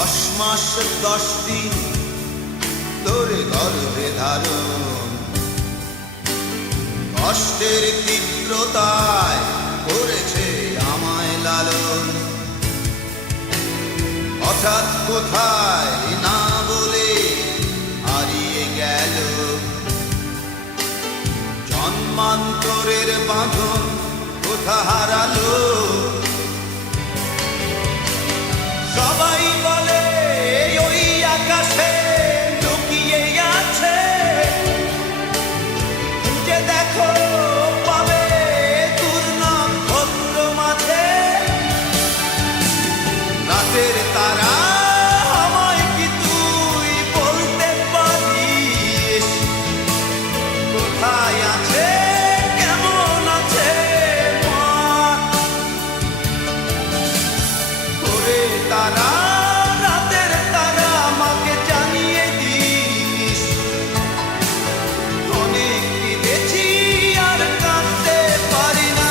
10 মাস 10 দিন তোরে গর্ভে ধারণ, কষ্টের তীব্রতায় করেছে আমায় লালন। হঠাৎ কোথায় না বলে হারিয়ে গেল, জন্মান্তরের বাঁধন কোথা হারালো। সবাই বলে ওই আকাশে লুকিয়ে আছে, খুঁজে দেখো পাবে দূর নক্ষত্র মাঝে। রাতের তারা আমায় কি তুই বলতে পারিস, কোথায় আছে কেমন আছে মা? ওরে তারা, রাতের তারা আমাকে জানিয়ে দিস, অনেক কেঁদেছি আর কাঁদতে পারি না।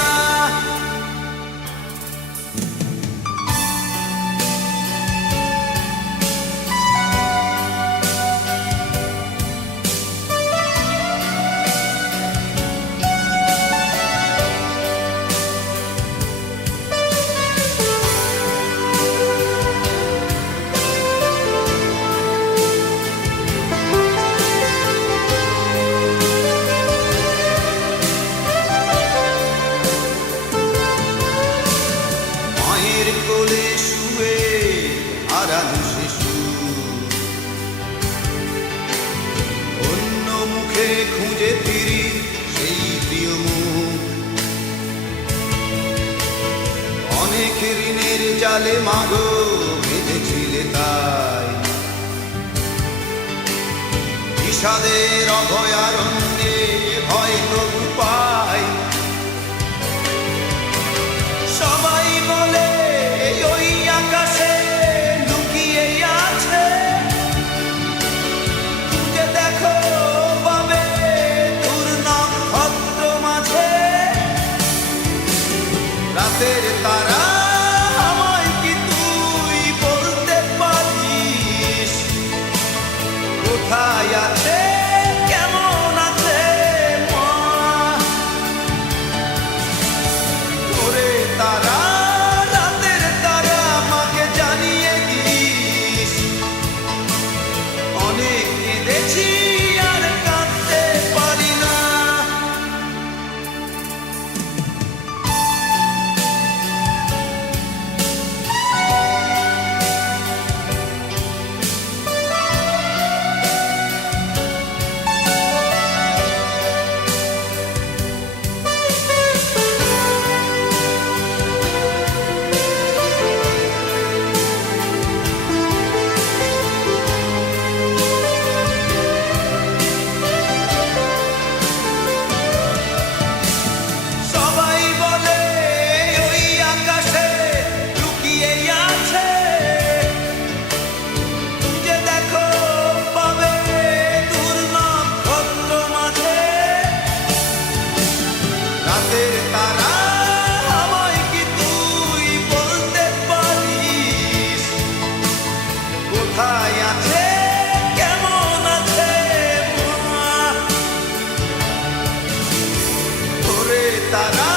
মায়ের কোলে শুয়ে হারানো শিশু, অন্য মুখে খুঁজে ফিরি সেই প্রিয় মুখ। অনেক ঋণের জালে মাগো বেঁধেছিলে তাই, বিষাদের অভয়ারণ্যে ভয় তবু পাই। সবাই বলে ওই আকাশে লুকিয়ে আছে, খুঁজে দেখো পাবে দূর নক্ষত্র মাঝে। রাতের তারা আমায় কি তুই বলতে পারিস, কোথায় আছে কেমন আছে মা? ওরে তারা, রাতের তারা আমাকে জানিয়ে দিস, অনেক কেঁদেছি আর কাঁদতে পারি না। সবাই বলে ওই আকাশে লুকিয়ে আছে, খুঁজে দেখো পাবে দূর নক্ষত্র মাঝে। রাতের তারা আমায় কি তুই বলতে পারিস, কোথায় আছে কেমন আছে মা? ওরে তারা,